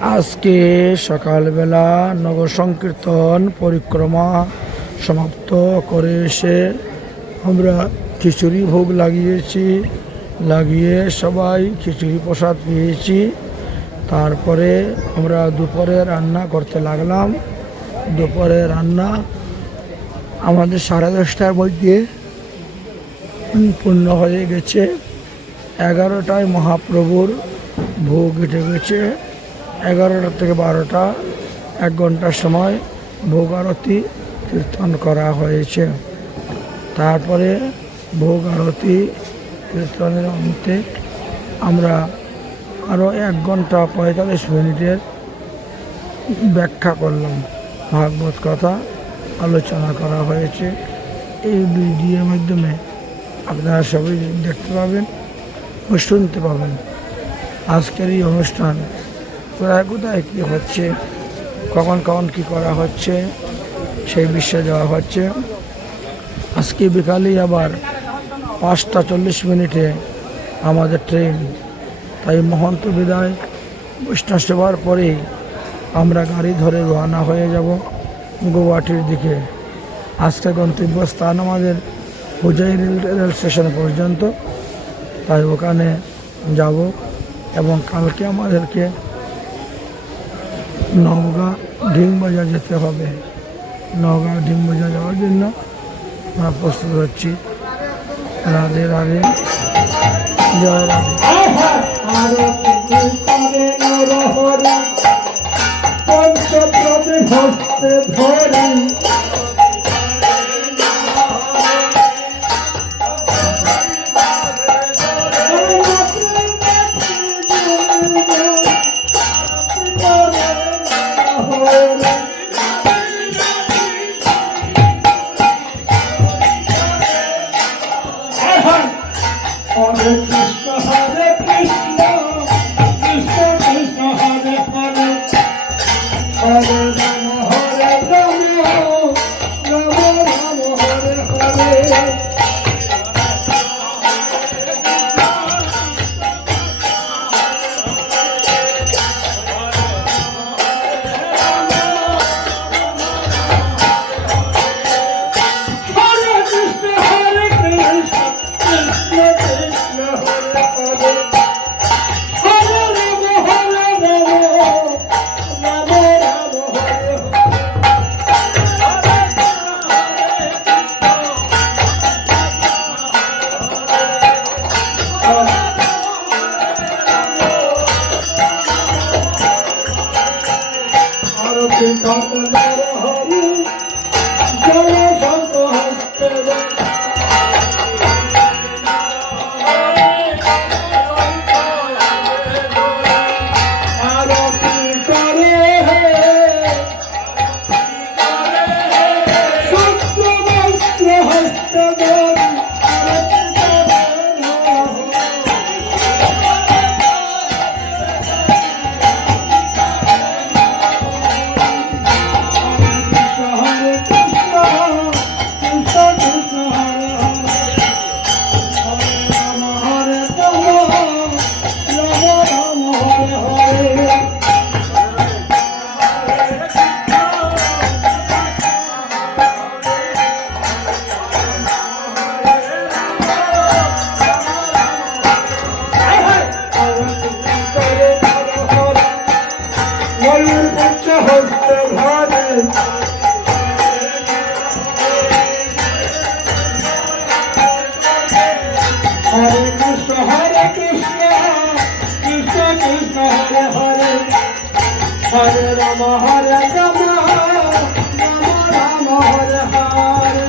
আজকে সকালবেলা নগর সংকীর্তন পরিক্রমা সমাপ্ত করে এসে আমরা খিচুড়ি ভোগ লাগিয়ে সবাই খিচুড়ি প্রসাদ পেয়েছি। তারপরে আমরা দুপুরে রান্না করতে লাগলাম। দুপুরে রান্না আমাদের 10:30টার মধ্যে পূর্ণ হয়ে গেছে। 11টায় মহাপ্রভুর ভোগ উঠে গেছে। 11টা থেকে 12টা 1 ঘন্টার সময় ভোগ আরতি কীর্তন করা হয়েছে। তারপরে ভোগ আরতি কীর্তনের অন্তে আমরা আরও 1 ঘন্টা 45 মিনিটের ব্যাখ্যা করলাম। ভাগবত কথা আলোচনা করা হয়েছে। এই ভিডিওর মাধ্যমে আপনারা সবাই দেখতে পাবেন ও শুনতে পাবেন। আজকের এই অনুষ্ঠান কোথায় কী হচ্ছে, কখন কী করা হচ্ছে সেই বিষয়ে দেওয়া হচ্ছে। আজকে বিকালেই আবার 5টা 40 মিনিটে আমাদের ট্রেন। তাই মহন্ত বিদায় বৈষ্ণব সেবার পরেই আমরা গাড়ি ধরে রওনা হয়ে যাব গৌহাটির দিকে। আজকে গন্তব্যস্থান আমাদের হুজাই রেল স্টেশন পর্যন্ত। তাই ওখানে যাব এবং কালকে আমাদেরকে নওগাঁ ঢিংবাজার যেতে হবে। নওগাঁ ঢিংবাজার যাওয়ার জন্য আমরা প্রস্তুত হচ্ছি। রাধে রাধে, জয় Radhe. Hare Krishna, Hare Krishna, Krishna Krishna, Hare Hare, Hare Rama, Hare Rama, Rama Rama, Hare Hare. Hare Rama, Hare Rama, Rama Rama, Hare Hare.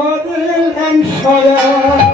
করিলেন শয়ন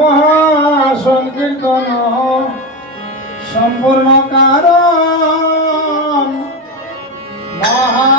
মহা সংকীর্তন সম্পূর্ণ কারণ মহা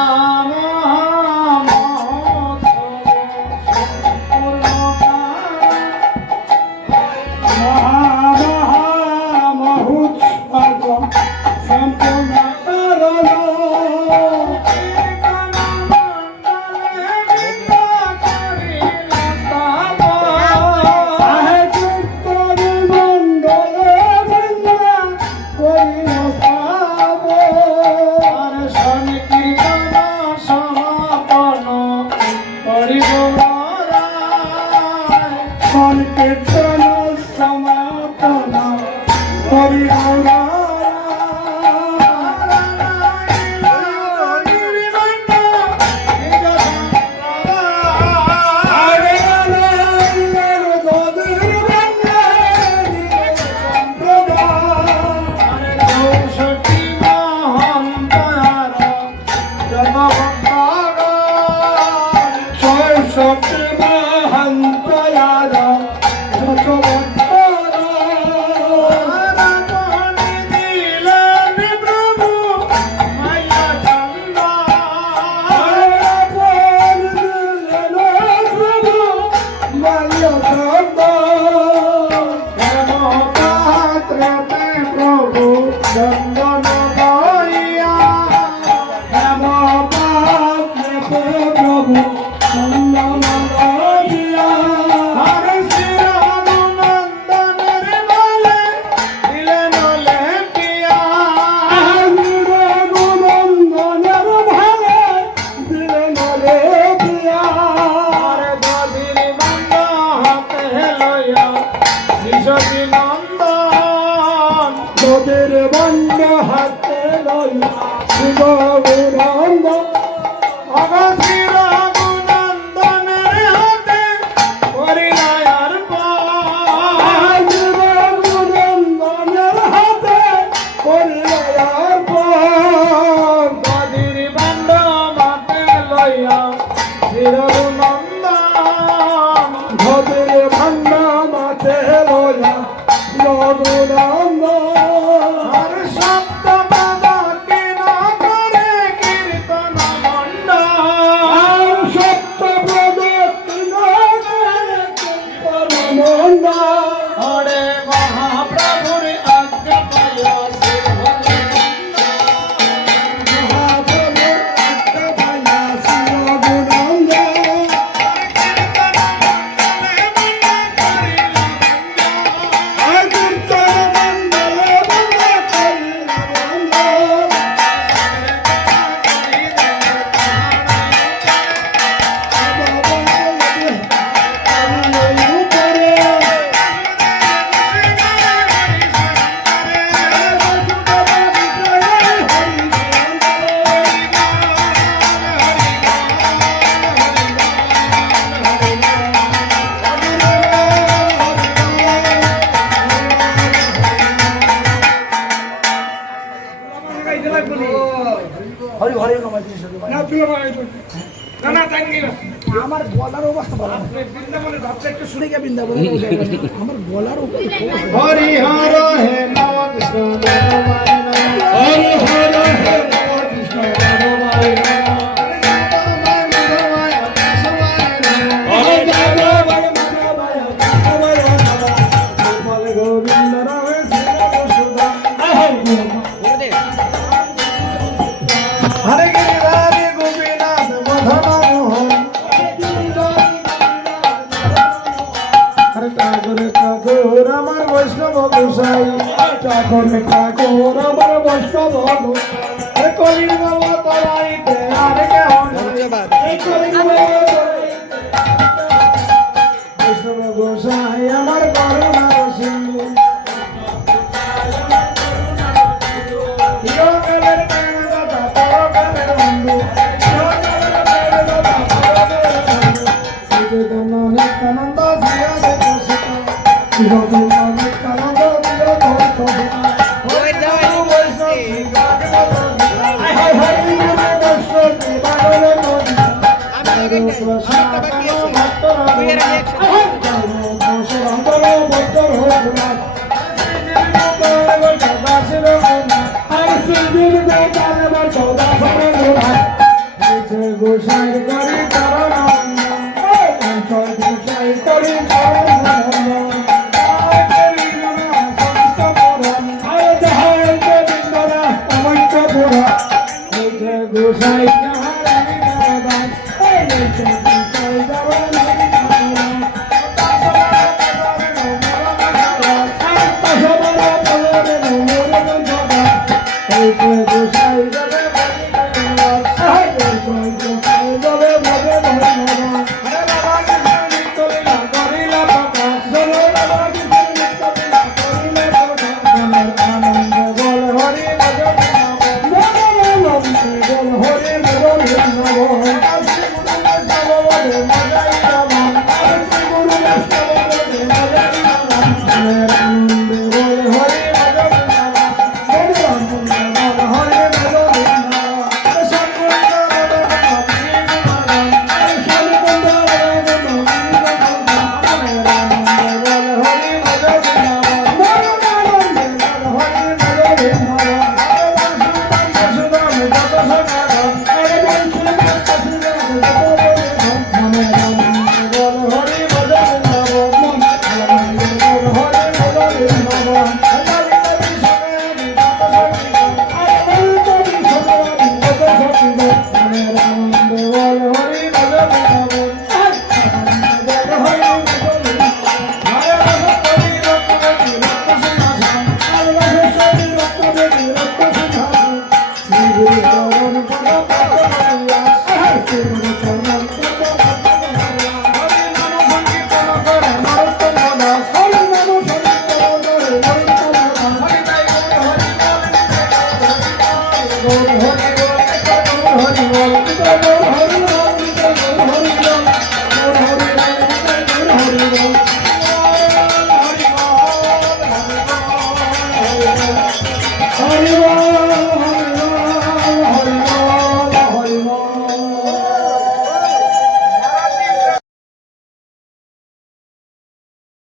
ঈশ্বরী নন্দন তোদের বন্ধ হাতে লইয়া শিব নন্দ অগশ্রী রঘুনন্দনের হাতে করিলায়ার পার শিব নন্দনের হাতে করিলার পর গদির বান্ড মাতে লইয়া শ্রী রঘুনন্দন ভদের ভান্ডা মাঝে লইয়া রঘুনন্দ আর সপ্তপদ কিন করে কীর্তন মণ্ডল আর সত্য প্রদক্ষিণ নন্দ হরে মহাপ্রভুর আজ্ঞা পাইয়া শ্রী হরি হরি নমঃ আমার গলার অবস্থা ভালো না। বৃন্দাবনের ভাবটা একটু শুনে গিয়ে বৃন্দাবনে আমার গলার উপরে হরি হর হে নম কৃষ্ণ দেবায় নমঃ হরি হর হে নম কৃষ্ণ দেবায় নমঃ গোবিন্দ রামে হরে গিরিধারী গোপীনাথ মধন মোহন হরে ঠাকুর আমার বৈষ্ণব গোসাই ঠাকুর আমার বৈষ্ণব হরে কলির বাবা তলাইতে আর কেহ নাই বৈষ্ণব গোসাই আমার করুণার সিন্ধু চিরকালের প্রেমদাতা পরকালের বন্ধু চিরকালের প্রেমদাতা পরকালের বন্ধু শ্রী চৈতন্য নিত্যানন্দ শ্রী রাধে কৃষ্ণ চিরদিন নিত্যানন্দ চিরদিন বৈষ্ণব শ্রী ভাগবত গীতা হাই হাই নামে বৈষ্ণব বাগরে নদী গোসাই করি চরণ গোসাই করি গোসাই হরি হরি বল হরি